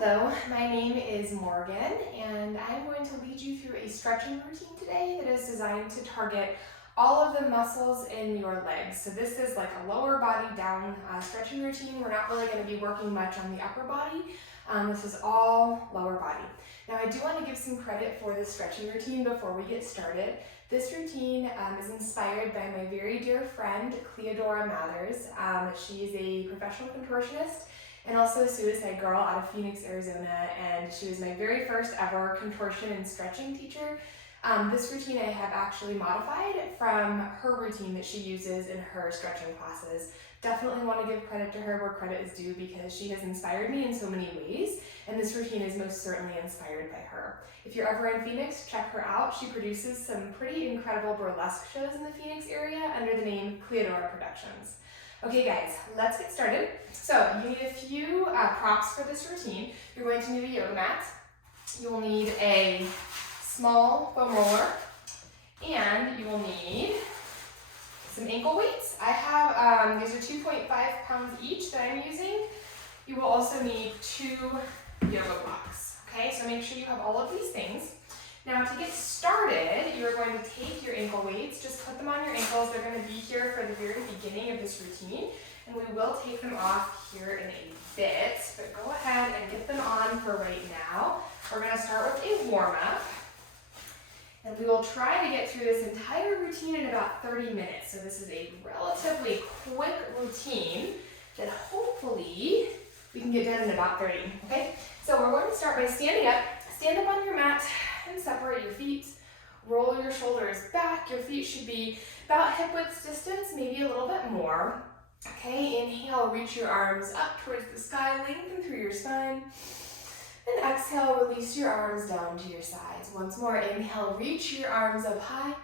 Hello, my name is Morgan, and I'm going to lead you through a stretching routine today that is designed to target all of the muscles in your legs. So this is like a lower body down stretching routine. We're not really going to be working much on the upper body. This is all lower body. Now I do want to give some credit for this stretching routine before we get started. This routine is inspired by my very dear friend, Cleodora Mathers. She is a professional contortionist and also a suicide girl out of Phoenix, Arizona, and she was my very first ever contortion and stretching teacher. This routine I have actually modified from her routine that she uses in her stretching classes. Definitely want to give credit to her where credit is due because she has inspired me in so many ways, and this routine is most certainly inspired by her. If you're ever in Phoenix, check her out. She produces some pretty incredible burlesque shows in the Phoenix area under the name Cleodora Productions. Okay guys, let's get started. So you need a few props for this routine. You're going to need a yoga mat. You will need a small foam roller, and you will need some ankle weights. I have, these are 2.5 pounds each that I'm using. You will also need 2 yoga blocks, okay? So make sure you have all of these things. Now to get started, you're going to take your ankle weights, just put them on your ankles. They're going to be here for the very beginning of this routine, and we will take them off here in a bit, but go ahead and get them on for right now. We're going to start with a warm-up, and we will try to get through this entire routine in about 30 minutes. So this is a relatively quick routine that hopefully we can get done in about 30, okay? So we're going to start by standing up. Stand up on your mat and separate your feet. Roll your shoulders back. Your feet should be about hip width distance, maybe a little bit more. Okay, inhale, reach your arms up towards the sky, lengthen through your spine. And exhale, release your arms down to your sides. Once more, inhale, reach your arms up high.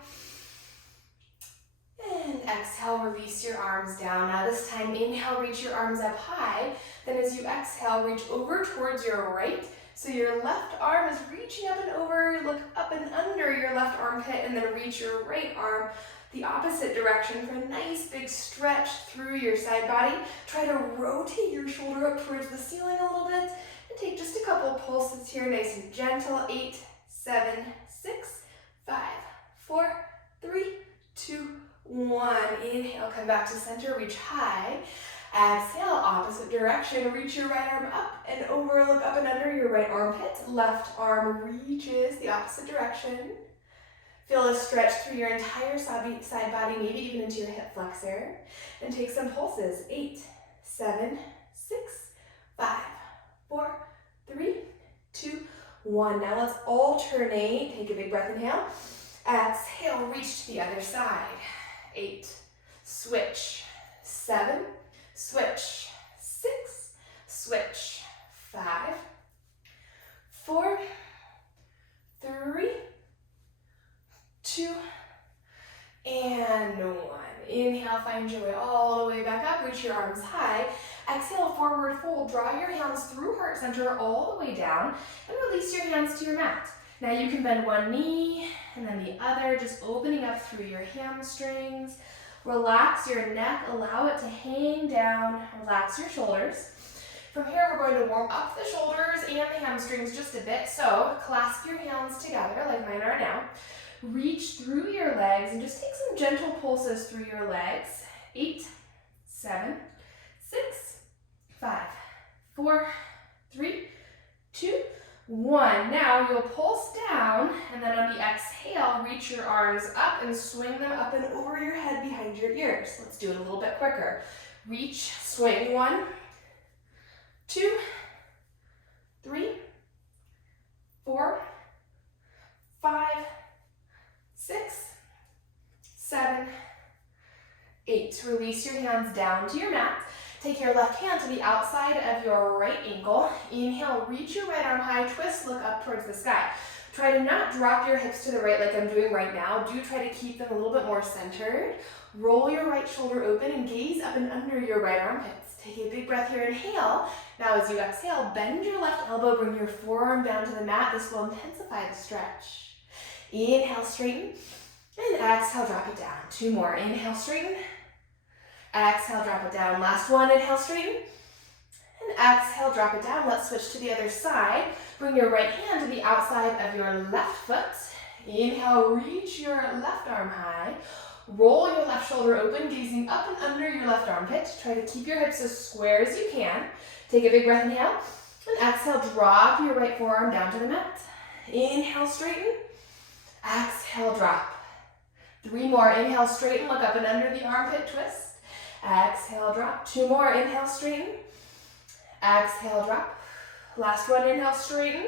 And exhale, release your arms down. Now this time, inhale, reach your arms up high. Then as you exhale, reach over towards your right. So your left arm is reaching up and over, look up and under your left armpit, and then reach your right arm the opposite direction for a nice big stretch through your side body. Try to rotate your shoulder up towards the ceiling a little bit, and take just a couple pulses here, nice and gentle. 8, 7, 6, 5, 4, 3, 2, 1. Inhale, come back to center, reach high. Exhale, opposite direction, reach your right arm up and over, look up and under your right armpit. Left arm reaches the opposite direction. Feel a stretch through your entire side body, maybe even into your hip flexor. And take some pulses. 8, 7, 6, 5, 4, 3, 2, 1. Now let's alternate. Take a big breath, inhale. Exhale, reach to the other side. 8, switch. 7, switch. 6, switch. 5, 4, 3, 2, and 1. Inhale, find your way all the way back up, reach your arms high. Exhale, forward fold. Draw your hands through heart center all the way down and release your hands to your mat. Now you can bend one knee and then the other, just opening up through your hamstrings. Relax your neck, allow it to hang down, relax your shoulders. From here, we're going to warm up the shoulders and the hamstrings just a bit. So clasp your hands together like mine are now. Reach through your legs and just take some gentle pulses through your legs. 8, 7, 6, 5, 4, 3, 2, 1. Now you'll pulse down, and then on the exhale, reach your arms up and swing them up and over your head behind your ears. Let's do it a little bit quicker. Reach, swing. 1, 2, 3, 4, 5, 6, 7, 8. Release your hands down to your mat. Take your left hand to the outside of your right ankle. Inhale, reach your right arm high, twist, look up towards the sky. Try to not drop your hips to the right like I'm doing right now. Do try to keep them a little bit more centered. Roll your right shoulder open and gaze up and under your right armpits. Take a big breath here, inhale. Now as you exhale, bend your left elbow, bring your forearm down to the mat. This will intensify the stretch. Inhale, straighten, and exhale, drop it down. 2 more. Inhale, straighten. Exhale, drop it down. Last one, inhale, straighten. And exhale, drop it down. Let's switch to the other side. Bring your right hand to the outside of your left foot. Inhale, reach your left arm high. Roll your left shoulder open, gazing up and under your left armpit. Try to keep your hips as square as you can. Take a big breath, inhale. And exhale, drop your right forearm down to the mat. Inhale, straighten. Exhale, drop. 3 more. Inhale, straighten. Look up and under the armpit, twist. Exhale, drop. 2 more. Inhale, straighten. Exhale, drop. Last one. Inhale, straighten.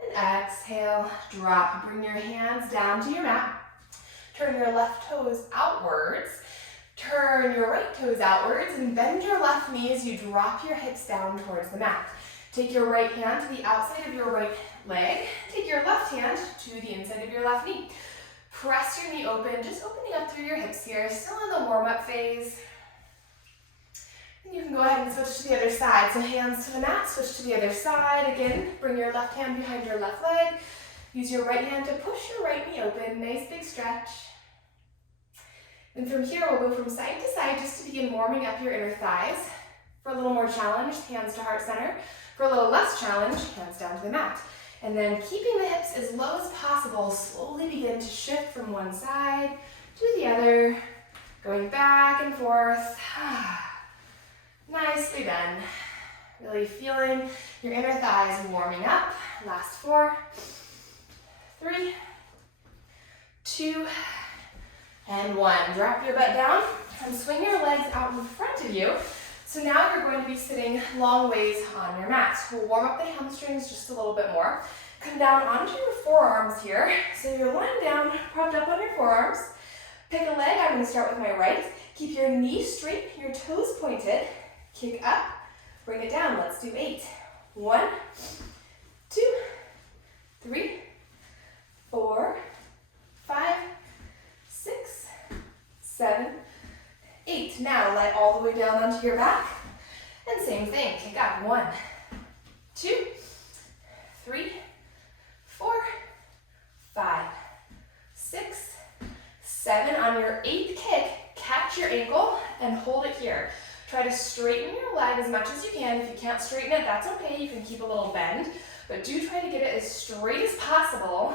And exhale, drop. Bring your hands down to your mat. Turn your left toes outwards. Turn your right toes outwards and bend your left knee as you drop your hips down towards the mat. Take your right hand to the outside of your right leg. Take your left hand to the inside of your left knee. Press your knee open, just opening up through your hips here. Still in the warm-up phase. And you can go ahead and switch to the other side. So hands to the mat, switch to the other side. Again, bring your left hand behind your left leg. Use your right hand to push your right knee open. Nice big stretch. And from here, we'll go from side to side just to begin warming up your inner thighs. For a little more challenge, hands to heart center. For a little less challenge, hands down to the mat. And then keeping the hips as low as possible, slowly begin to shift from one side to the other, going back and forth. Nicely done. Really feeling your inner thighs warming up. Last 4, 3, 2, and 1. Drop your butt down and swing your legs out in front of you. So now you're going to be sitting long ways on your mat. We'll warm up the hamstrings just a little bit more. Come down onto your forearms here. So you're lying down, propped up on your forearms. Pick a leg. I'm going to start with my right. Keep your knee straight, your toes pointed. Kick up, bring it down. Let's do 8. 1, 2, 3, 4, 5, 6, 7, 8. Now lie all the way down onto your back. And same thing, kick up. 1, 2, 3, 4, 5, 6, 7. On your 8th kick, catch your ankle and hold it here. Try to straighten your leg as much as you can. If you can't straighten it, that's okay. You can keep a little bend, but do try to get it as straight as possible,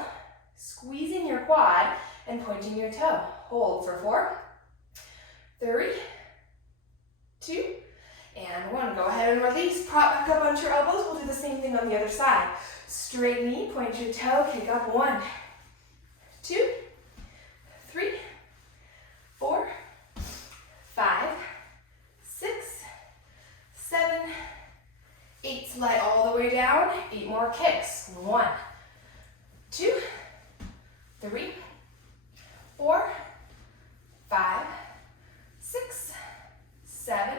squeezing your quad and pointing your toe. Hold for 4, 3, 2, and 1. Go ahead and release. Prop back up onto your elbows. We'll do the same thing on the other side. Straight knee, point your toe, kick up. 1, 2, 3, 4, 5, 6, 7, 8. Lie all the way down. 8 more kicks. 1, 2, 3, 4, 5, 6, 7.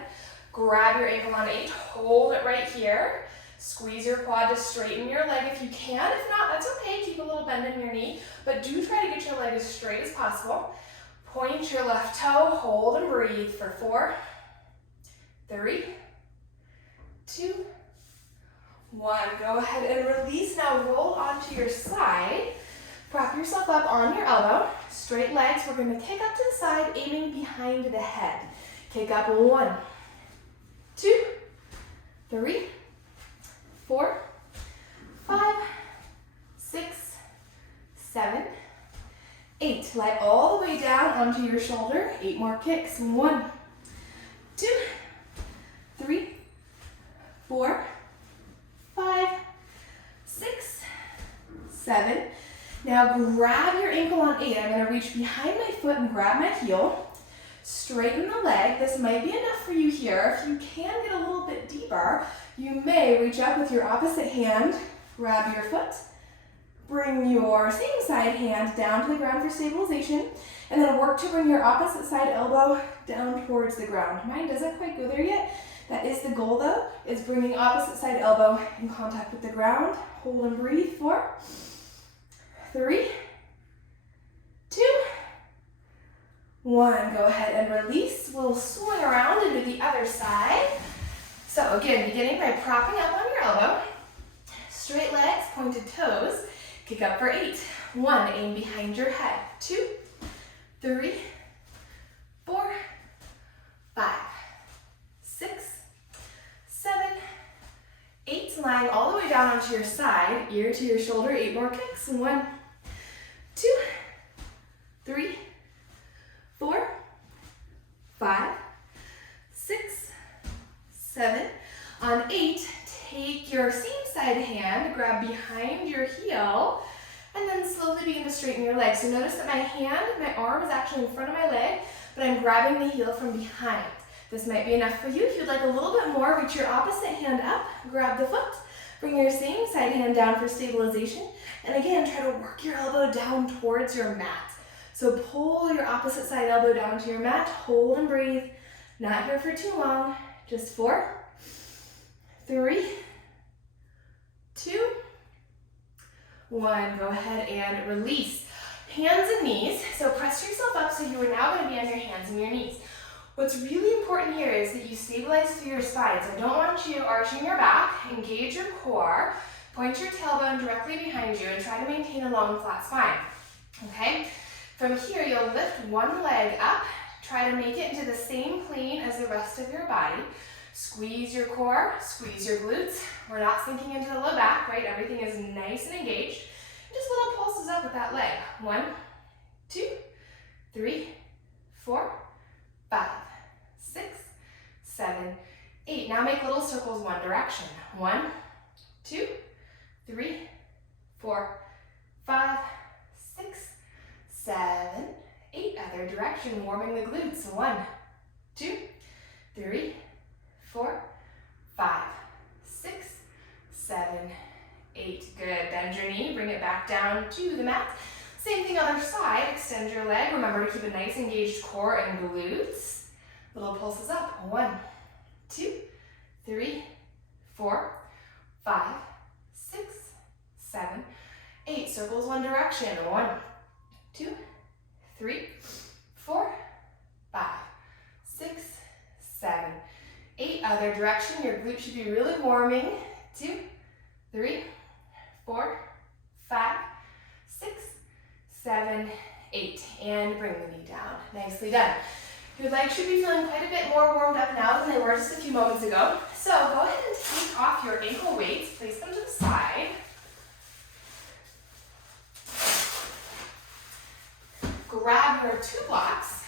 Grab your ankle on 8. Hold it right here. Squeeze your quad to straighten your leg if you can. If not, that's okay. Keep a little bend in your knee, but do try to get your leg as straight as possible. Point your left toe. Hold and breathe for 4, 3, 2, 1. Go ahead and release. Now roll onto your side. Prop yourself up on your elbow. Straight legs. We're going to kick up to the side, aiming behind the head. Kick up. 1, 2, 3, 4, 5, 6, 7, 8. Lie all the way down onto your shoulder. 8 more kicks. 1, 2, 3, 4, 5, 6, 7. Now grab your ankle on 8. I'm going to reach behind my foot and grab my heel. Straighten the leg. This might be enough for you here. If you can get a little bit deeper, you may reach up with your opposite hand, grab your foot, bring your same side hand down to the ground for stabilization, and then work to bring your opposite side elbow down towards the ground. Mine doesn't quite go there yet. That is the goal though, is bringing opposite side elbow in contact with the ground. Hold and breathe. 4, 3, 2, 1. Go ahead and release. We'll swing around and do the other side. So again, beginning by propping up on your elbow. Straight legs, pointed toes. Kick up for 8. 1, aim behind your head. 2, 3, 4, 5, 6, 7, rolling all the way down onto your side, ear to your shoulder, 8 more kicks. 1, 2, 3, 4, 5, 6, 7. On 8, take your same side hand, grab behind your heel, and then slowly begin to straighten your leg. So notice that my arm is actually in front of my leg, but I'm grabbing the heel from behind. This might be enough for you. If you'd like a little bit more, reach your opposite hand up, grab the foot, bring your same side hand down for stabilization, and again, try to work your elbow down towards your mat. So pull your opposite side elbow down to your mat, hold and breathe. Not here for too long, just 4, 3, 2, 1. Go ahead and release. Hands and knees. So press yourself up so you are now going to be on your hands and your knees. What's really important here is that you stabilize through your spine. So I don't want you arching your back, engage your core, point your tailbone directly behind you and try to maintain a long flat spine. Okay? From here, you'll lift one leg up, try to make it into the same plane as the rest of your body. Squeeze your core, squeeze your glutes. We're not sinking into the low back, right? Everything is nice and engaged. Just little pulses up with that leg. 1, 2, 3, 4, 5, 6, 7, 8. Now make little circles one direction. 1, 2, 3, 4, 5, 6, 7, 8. Other direction, warming the glutes. 1, 2, 3, 4, 5, 6, 7, 8. Good. Bend your knee, bring it back down to the mat. Same thing other side. Extend your leg. Remember to keep a nice engaged core and glutes. Little pulses up. 1, 2, 3, 4, 5, 6, 7, 8. Circles one direction. 1, 2, 3, 4, 5, 6, 7, 8. Other direction. Your glute should be really warming. 2, 3, 4, 5, 6, 7, 8. And bring the knee down. Nicely done. Your legs should be feeling quite a bit more warmed up now than they were just a few moments ago. So go ahead and take off your ankle weights, place them to the side. Grab your 2 blocks.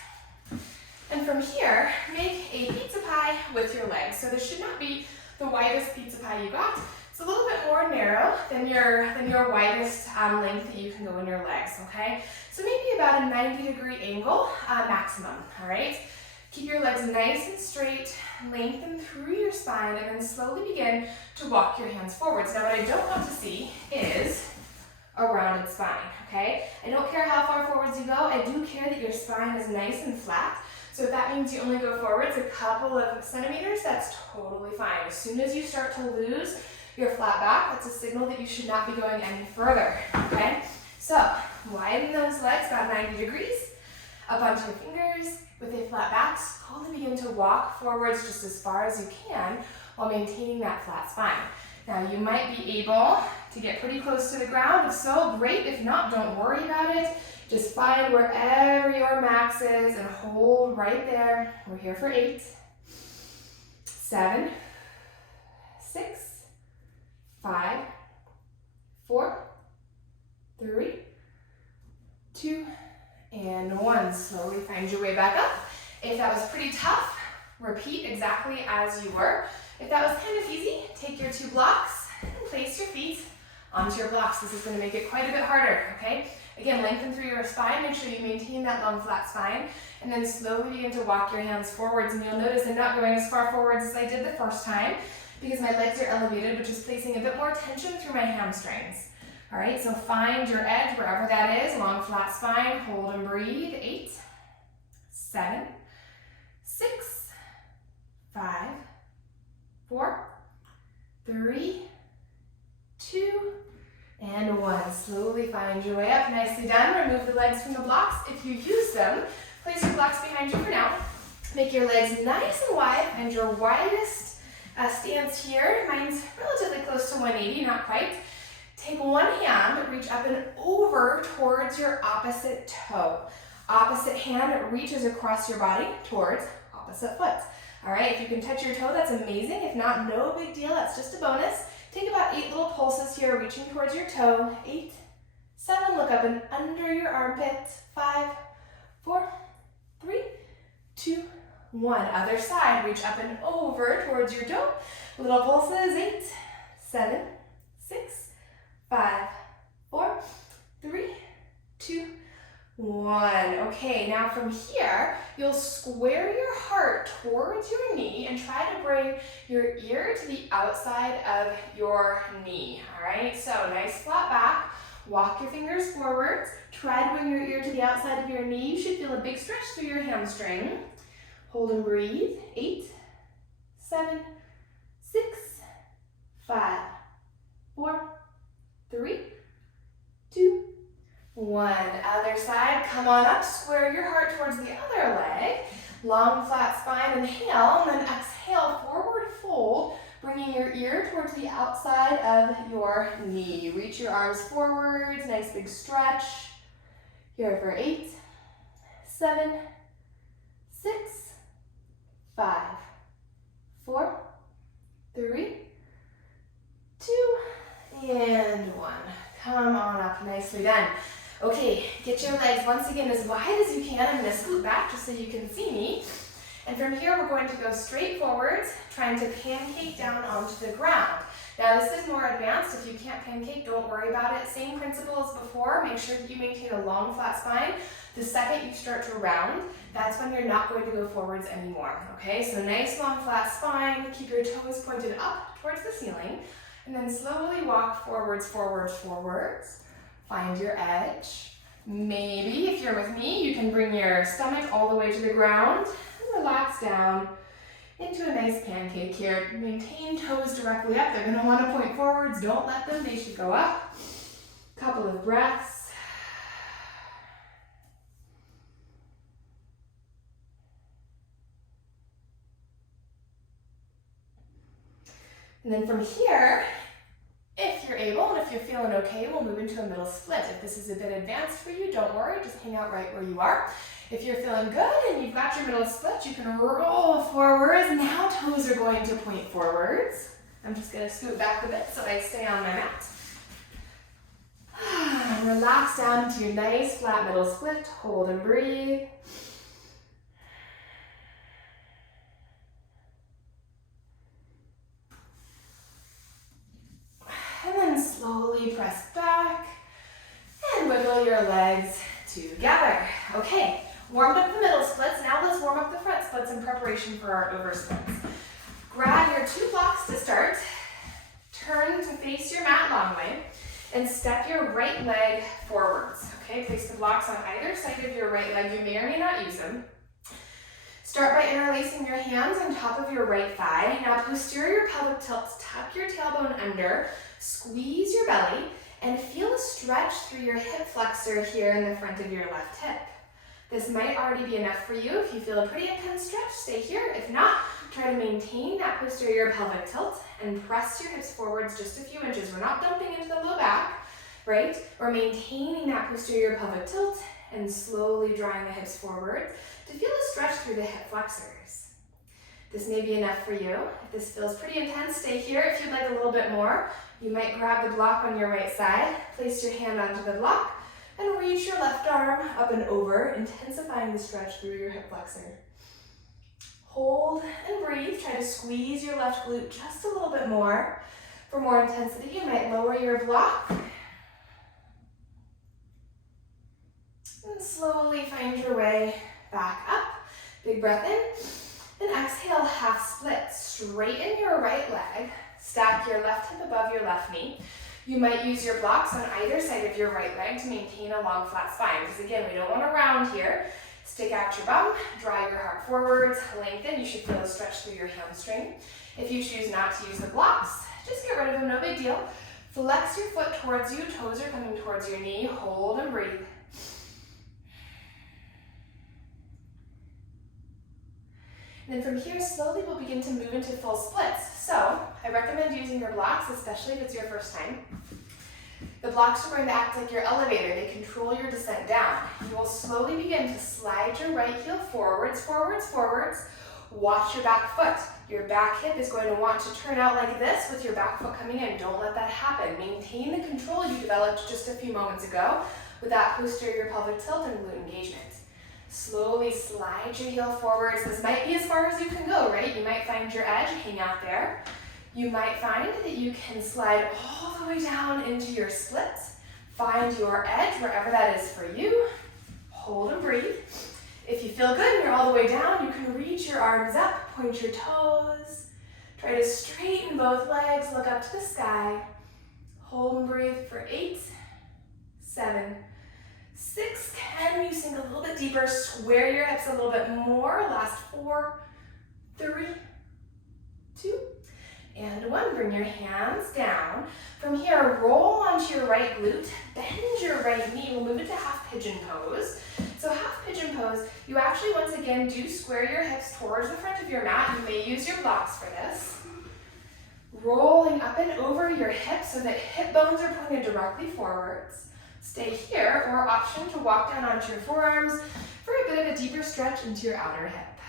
And from here, make a pizza pie with your legs. So this should not be the widest pizza pie you got. It's a little bit more narrow than your widest length that you can go in your legs, okay? So maybe about a 90-degree angle maximum, all right? Keep your legs nice and straight, lengthen through your spine, and then slowly begin to walk your hands forwards. Now what I don't want to see is a rounded spine, okay? I don't care how far forwards you go, I do care that your spine is nice and flat. So if that means you only go forwards a couple of centimeters, that's totally fine. As soon as you start to lose your flat back, that's a signal that you should not be going any further, okay? So widen those legs about 90 degrees, up onto your fingers with a flat back. Slowly begin to walk forwards just as far as you can while maintaining that flat spine. Now you might be able to get pretty close to the ground. If so, great. If not, don't worry about it. Just find wherever your max is and hold right there. We're here for 8, 7, 6, 5, 4, 3, 2, and 1. Slowly find your way back up. If that was pretty tough, repeat exactly as you were. If that was kind of easy, take your 2 blocks and place your feet onto your blocks. This is going to make it quite a bit harder, okay? Again, lengthen through your spine. Make sure you maintain that long, flat spine. And then slowly begin to walk your hands forwards. And you'll notice I'm not going as far forwards as I did the first time because my legs are elevated, which is placing a bit more tension through my hamstrings. All right, so find your edge wherever that is. Long, flat spine. Hold and breathe. 8, 7, 6, 5, 4, 3, 2, and 1. Slowly find your way up. Nicely done. Remove the legs from the blocks. If you use them, place your blocks behind you for now. Make your legs nice and wide and your widest stance here. Mine's relatively close to 180, not quite. Take one hand, reach up and over towards your opposite toe. Opposite hand reaches across your body towards opposite foot. All right, if you can touch your toe, that's amazing. If not, no big deal. That's just a bonus. Take about 8 little pulses here, reaching towards your toe. 8, 7, look up and under your armpit. 5, 4, 3, 2, 1. Other side, reach up and over towards your toe. Little pulses. 8, 7, 6, 5, 4, 3, 2, 1. Okay, now from here, you'll square your heart towards your knee and try to bring your ear to the outside of your knee. All right, so nice flat back. Walk your fingers forwards. Try to bring your ear to the outside of your knee. You should feel a big stretch through your hamstring. Hold and breathe. 8, 7, 6, 5, 4, 3, 2, 1. Other side, come on up, square your heart towards the other leg. Long flat spine, inhale, and then exhale, forward fold, bringing your ear towards the outside of your knee. Reach your arms forwards, nice big stretch. Here for 8, 7, 6, 5, 4, 3, 2, and 1. Come on up, nicely done. Okay, get your legs once again as wide as you can. I'm going to scoot back just so you can see me. And from here, we're going to go straight forwards, trying to pancake down onto the ground. Now, this is more advanced. If you can't pancake, don't worry about it. Same principle as before. Make sure that you maintain a long, flat spine. The second you start to round, that's when you're not going to go forwards anymore. Okay, so nice, long, flat spine. Keep your toes pointed up towards the ceiling. And then slowly walk forwards, forwards, forwards. Find your edge. Maybe, if you're with me, you can bring your stomach all the way to the ground and relax down into a nice pancake here. Maintain toes directly up. They're going to want to point forwards. Don't let them. They should go up. Couple of breaths. And then from here, if you're able and if you're feeling okay, we'll move into a middle split. If this is a bit advanced for you, don't worry, just hang out right where you are. If you're feeling good and you've got your middle split, you can roll forwards. Now toes are going to point forwards. I'm just going to scoot back a bit so I stay on my mat. Relax down to your nice flat middle split. Hold and breathe. And then slowly press back and wiggle your legs together. Okay, warmed up the middle splits. Now let's warm up the front splits in preparation for our oversplits. Grab your 2 blocks to start. Turn to face your mat long way and step your right leg forwards. Okay, place the blocks on either side of your right leg. You may or may not use them. Start by interlacing your hands on top of your right thigh. Now posterior pelvic tilt, tuck your tailbone under, squeeze your belly, and feel a stretch through your hip flexor here in the front of your left hip. This might already be enough for you. If you feel a pretty intense stretch, stay here. If not, try to maintain that posterior pelvic tilt and press your hips forwards just a few inches. We're not dumping into the low back, right? We're maintaining that posterior pelvic tilt and slowly drawing the hips forward to feel a stretch through the hip flexors. This may be enough for you. If this feels pretty intense, stay here. If you'd like a little bit more, you might grab the block on your right side, place your hand onto the block, and reach your left arm up and over, intensifying the stretch through your hip flexor. Hold and breathe. Try to squeeze your left glute just a little bit more. For more intensity, you might lower your block. And slowly find your way back up. Big breath in. And exhale, half split. Straighten your right leg. Stack your left hip above your left knee. You might use your blocks on either side of your right leg to maintain a long flat spine. Because again, we don't want to round here. Stick out your bum, draw your heart forwards, lengthen. You should feel a stretch through your hamstring. If you choose not to use the blocks, just get rid of them, no big deal. Flex your foot towards you, toes are coming towards your knee. Hold and breathe. And then from here, slowly we'll begin to move into full splits. So I recommend using your blocks, especially if it's your first time. The blocks are going to act like your elevator. They control your descent down. You will slowly begin to slide your right heel forwards, forwards, forwards. Watch your back foot. Your back hip is going to want to turn out like this with your back foot coming in. Don't let that happen. Maintain the control you developed just a few moments ago with that posterior pelvic tilt and glute engagement. Slowly slide your heel forwards. This might be as far as you can go, right? You might find your edge, hang out there. You might find that you can slide all the way down into your split. Find your edge wherever that is for you. Hold and breathe. If you feel good and you're all the way down, you can reach your arms up, point your toes. Try to straighten both legs, look up to the sky. Hold and breathe for 8, 7, 6. Can you sink a little bit deeper? Square your hips a little bit more. Last 4, 3, 2, and 1. Bring your hands down. From here, roll onto your right glute. Bend your right knee. We'll move into half pigeon pose. So half pigeon pose, you actually once again do square your hips towards the front of your mat. You may use your blocks for this. Rolling up and over your hips so that hip bones are pointed directly forwards. Stay here, or option to walk down onto your forearms for a bit of a deeper stretch into your outer hip.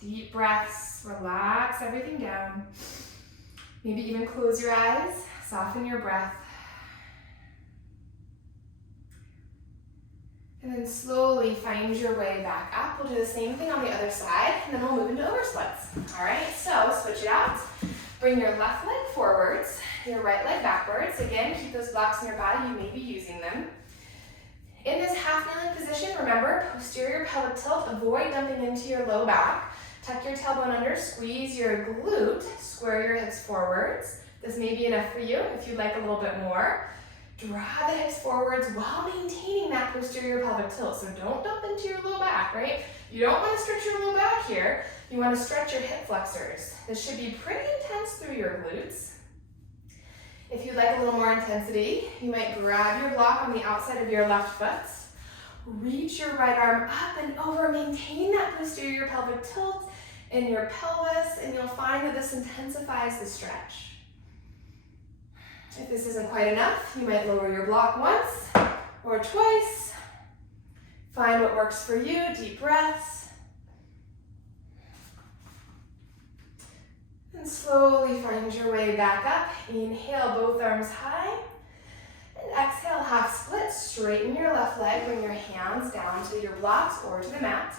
Deep breaths, relax everything down. Maybe even close your eyes, soften your breath. And then slowly find your way back up. We'll do the same thing on the other side, and then we'll move into oversplits. All right, so switch it out. Bring your left leg forwards, your right leg backwards. Again, keep those blocks in your body. You may be using them. In this half kneeling position, remember, posterior pelvic tilt. Avoid dumping into your low back. Tuck your tailbone under, squeeze your glute, square your hips forwards. This may be enough for you if you'd like a little bit more. Draw the hips forwards while maintaining that posterior pelvic tilt. So don't dump into your low back, right? You don't want to stretch your low back here. You want to stretch your hip flexors. This should be pretty intense through your glutes. If you'd like a little more intensity, you might grab your block on the outside of your left foot. Reach your right arm up and over. Maintain that posterior pelvic tilt in your pelvis, and you'll find that this intensifies the stretch. If this isn't quite enough, you might lower your block once or twice. Find what works for you. Deep breaths. And slowly find your way back up. Inhale, both arms high. And exhale, half split. Straighten your left leg. Bring your hands down to your blocks or to the mat.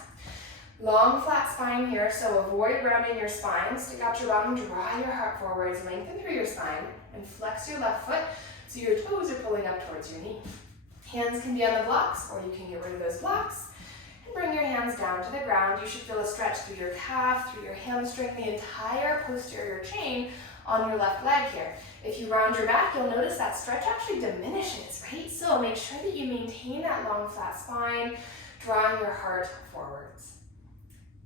Long, flat spine here, so avoid rounding your spine. Stick out your bum, draw your heart forwards, lengthen through your spine, and flex your left foot so your toes are pulling up towards your knee. Hands can be on the blocks, or you can get rid of those blocks, and bring your hands down to the ground. You should feel a stretch through your calf, through your hamstring, the entire posterior chain on your left leg here. If you round your back, you'll notice that stretch actually diminishes, right? So make sure that you maintain that long, flat spine, drawing your heart forwards.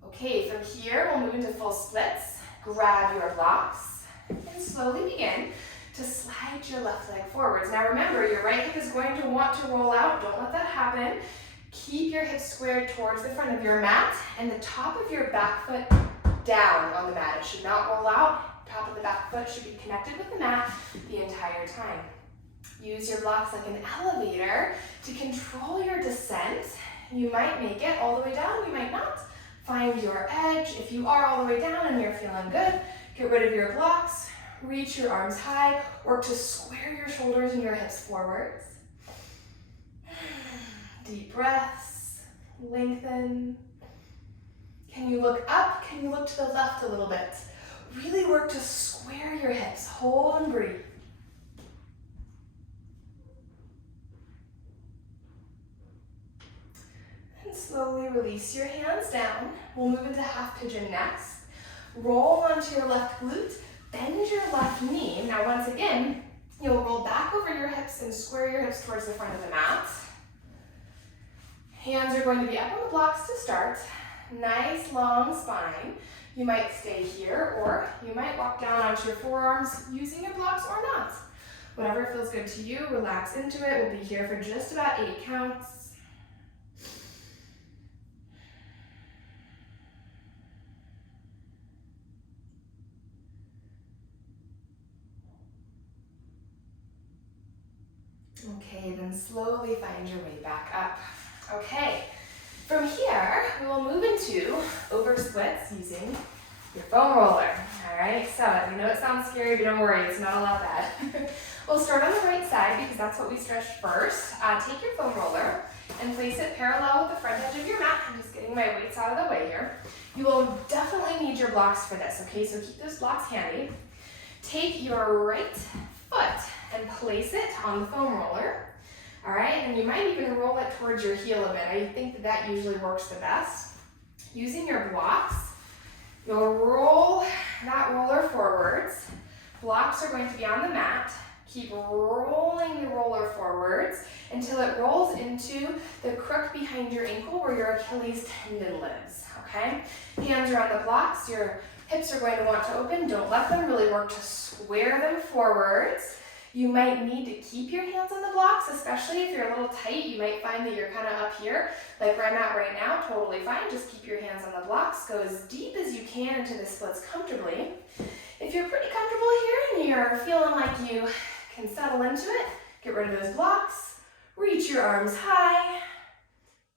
Okay, from here, we'll move into full splits. Grab your blocks and slowly begin to slide your left leg forwards. Now remember, your right hip is going to want to roll out. Don't let that happen. Keep your hips squared towards the front of your mat and the top of your back foot down on the mat. It should not roll out. Top of the back foot should be connected with the mat the entire time. Use your blocks like an elevator to control your descent. You might make it all the way down, you might not. Find your edge. If you are all the way down and you're feeling good, get rid of your blocks, reach your arms high, work to square your shoulders and your hips forwards. Deep breaths, lengthen. Can you look up? Can you look to the left a little bit? Really work to square your hips. Hold and breathe. And slowly release your hands down. We'll move into half pigeon next. Roll onto your left glute. Bend your left knee. Now once again, you'll roll back over your hips and square your hips towards the front of the mat. Hands are going to be up on the blocks to start. Nice long spine. You might stay here, or you might walk down onto your forearms using your blocks or not. Whatever feels good to you, relax into it. We'll be here for just about 8 counts. Okay, then slowly find your way back up. Okay, from here, we will move into oversplits using your foam roller. All right, so I know it sounds scary, but don't worry, it's not all that bad. We'll start on the right side because that's what we stretched first. Take your foam roller and place it parallel with the front edge of your mat. I'm just getting my weights out of the way here. You will definitely need your blocks for this, okay? So keep those blocks handy. Take your right foot and place it on the foam roller. All right, and you might even roll it towards your heel a bit. I think that usually works the best. Using your blocks, you'll roll that roller forwards. Blocks are going to be on the mat. Keep rolling the roller forwards until it rolls into the crook behind your ankle where your Achilles tendon lives, okay? Hands are on the blocks. Your hips are going to want to open. Don't let them really work to square them forwards. You might need to keep your hands on the blocks, especially if you're a little tight. You might find that you're kind of up here, like where I'm at right now, totally fine. Just keep your hands on the blocks. Go as deep as you can into the splits comfortably. If you're pretty comfortable here and you're feeling like you can settle into it, get rid of those blocks, reach your arms high,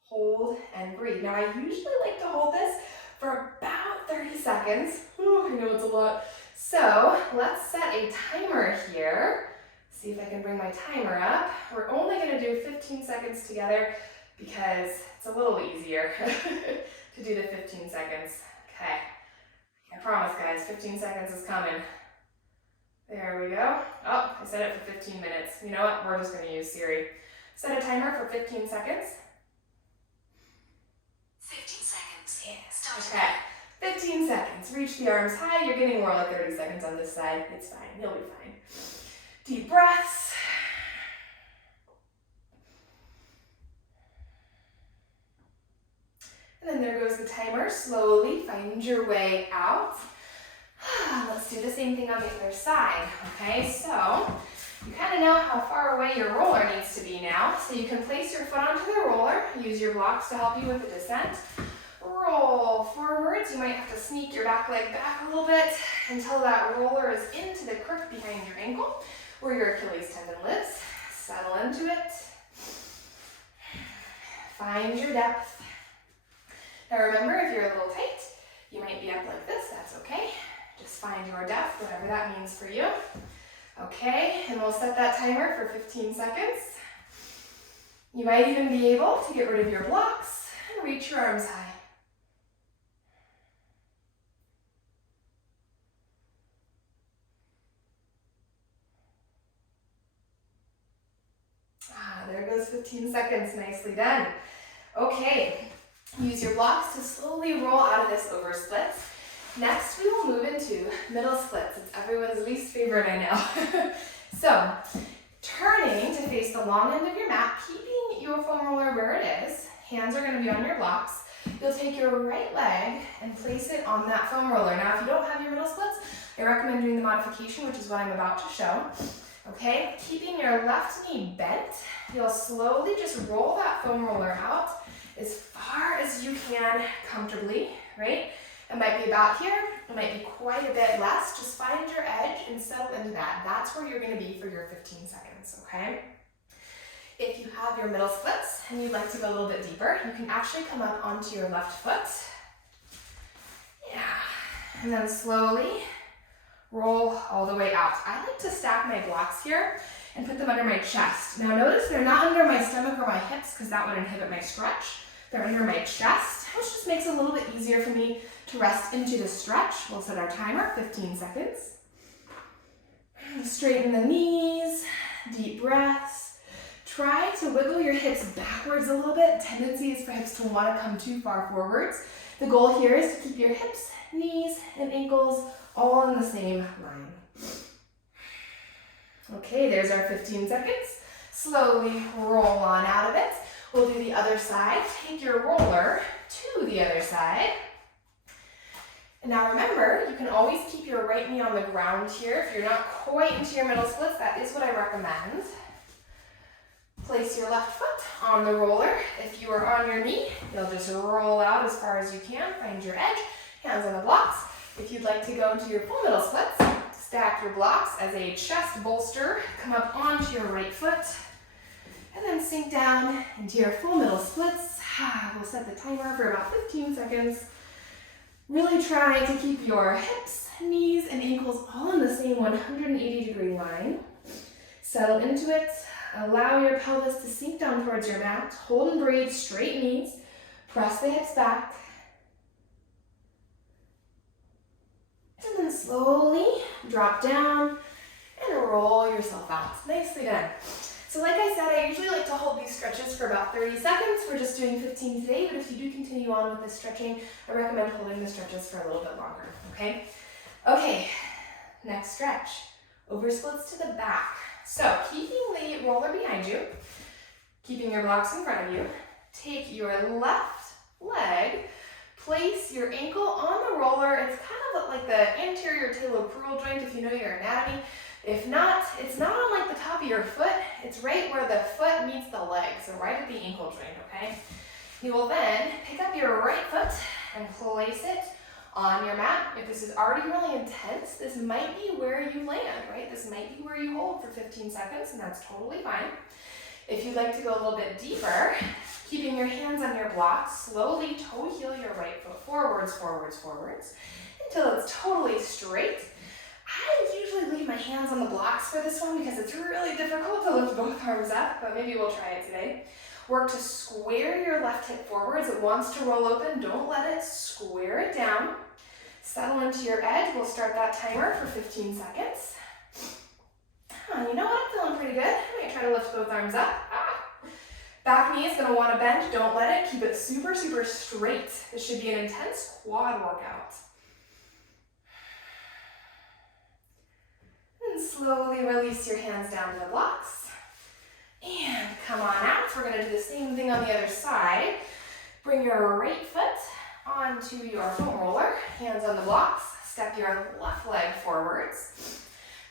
hold and breathe. Now I usually like to hold this for about 30 seconds. Oh, I know it's a lot. So let's set a timer here. See if I can bring my timer up. We're only gonna do 15 seconds together because it's a little easier to do the 15 seconds. Okay, I promise guys, 15 seconds is coming. There we go. Oh, I set it for 15 minutes. You know what? We're just going to use Siri. Set a timer for 15 seconds. 15 seconds. Yes. Okay. 15 seconds. Reach the arms high. You're getting more like 30 seconds on this side. It's fine. You'll be fine. Deep breaths. And then there goes the timer. Slowly find your way out. Let's do the same thing on the other side, okay? So you kind of know how far away your roller needs to be now. So you can place your foot onto the roller, use your blocks to help you with the descent. Roll forwards. You might have to sneak your back leg back a little bit until that roller is into the crook behind your ankle where your Achilles tendon lives. Settle into it. Find your depth. Now remember, if you're a little tight, you might be up like this, that's okay. Just find your depth, whatever that means for you. Okay, and we'll set that timer for 15 seconds. You might even be able to get rid of your blocks and reach your arms high. There goes 15 seconds, nicely done. Okay, use your blocks to slowly roll out of this oversplits. Next, we will move into middle splits. It's everyone's least favorite, I know. So, turning to face the long end of your mat, keeping your foam roller where it is. Hands are going to be on your blocks. You'll take your right leg and place it on that foam roller. Now, if you don't have your middle splits, I recommend doing the modification, which is what I'm about to show. Okay, keeping your left knee bent, you'll slowly just roll that foam roller out as far as you can comfortably, right? It might be about here, it might be quite a bit less. Just find your edge and settle into that. That's where you're going to be for your 15 seconds, okay? If you have your middle splits and you'd like to go a little bit deeper, you can actually come up onto your left foot. Yeah, and then slowly roll all the way out. I like to stack my blocks here and put them under my chest. Now notice they're not under my stomach or my hips because that would inhibit my stretch. They're under my chest, which just makes it a little bit easier for me to rest into the stretch. We'll set our timer, 15 seconds. Straighten the knees, deep breaths. Try to wiggle your hips backwards a little bit. Tendency is for hips to want to come too far forwards. The goal here is to keep your hips, knees, and ankles all in the same line. Okay, there's our 15 seconds. Slowly roll on out of it. We'll do the other side. Take your roller to the other side. And now remember, you can always keep your right knee on the ground here. If you're not quite into your middle splits, that is what I recommend. Place your left foot on the roller. If you are on your knee, you'll just roll out as far as you can. Find your edge, hands on the blocks. If you'd like to go into your full middle splits, stack your blocks as a chest bolster. Come up onto your right foot. And then sink down into your full middle splits. We'll set the timer for about 15 seconds. Really try to keep your hips, knees, and ankles all in the same 180-degree line. Settle into it. Allow your pelvis to sink down towards your mat. Hold and breathe, straight knees. Press the hips back. And then slowly drop down and roll yourself out. Nicely done. So like I said, I usually like to hold these stretches for about 30 seconds. We're just doing 15 today, but if you do continue on with this stretching, I recommend holding the stretches for a little bit longer, okay? Okay, next stretch. Oversplits to the back. So keeping the roller behind you, keeping your blocks in front of you, take your left leg, place your ankle on the roller. It's kind of like the anterior talocrural joint if you know your anatomy. If not, it's not on like the top of your foot. It's right where the foot meets the leg, so right at the ankle joint, okay? You will then pick up your right foot and place it on your mat. If this is already really intense, this might be where you land, right? This might be where you hold for 15 seconds, and that's totally fine. If you'd like to go a little bit deeper, keeping your hands on your blocks, slowly toe heel your right foot forwards, forwards, forwards, until it's totally straight. I usually leave my hands on the blocks for this one because it's really difficult to lift both arms up, but maybe we'll try it today. Work to square your left hip forwards. It wants to roll open. Don't let it. Square it down. Settle into your edge. We'll start that timer for 15 seconds. You know what? I'm feeling pretty good. I might try to lift both arms up. Back knee is going to want to bend. Don't let it. Keep it super, super straight. This should be an intense quad workout. And slowly release your hands down to the blocks. And come on out. We're going to do the same thing on the other side. Bring your right foot onto your foam roller. Hands on the blocks. Step your left leg forwards.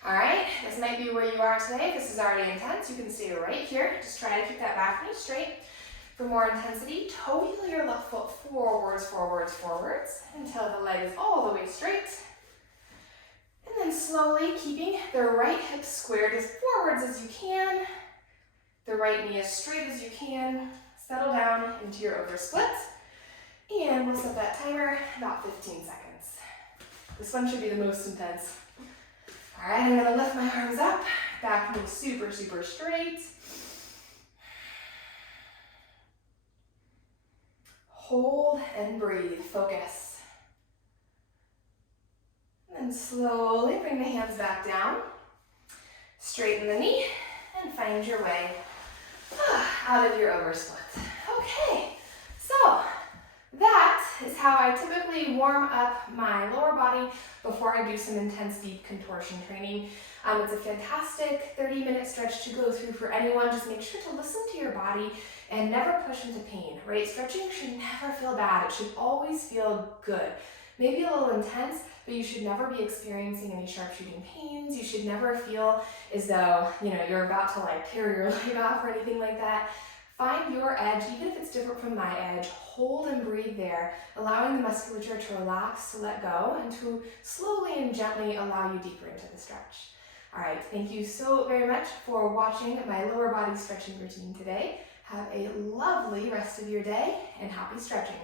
All right, this might be where you are today. This is already intense. You can stay right here. Just try to keep that back knee straight. For more intensity, toe heel your left foot forwards, forwards, forwards until the leg is all the way straight. And then slowly keeping the right hip squared as forwards as you can. The right knee as straight as you can. Settle down into your oversplit. And we'll set that timer about 15 seconds. This one should be the most intense. All right, I'm gonna lift my arms up. Back knee super, super straight. Hold and breathe, focus. And then slowly bring the hands back down. Straighten the knee and find your way out of your oversplit. Okay, so that is how I typically warm up my lower body before I do some intense deep contortion training. It's a fantastic 30-minute stretch to go through for anyone. Just make sure to listen to your body and never push into pain, right? Stretching should never feel bad. It should always feel good. Maybe a little intense, but you should never be experiencing any sharp shooting pains. You should never feel as though, you're about to like tear your leg off or anything like that. Find your edge, even if it's different from my edge. Hold and breathe there, allowing the musculature to relax, to let go, and to slowly and gently allow you deeper into the stretch. All right, thank you so very much for watching my lower body stretching routine today. Have a lovely rest of your day and happy stretching.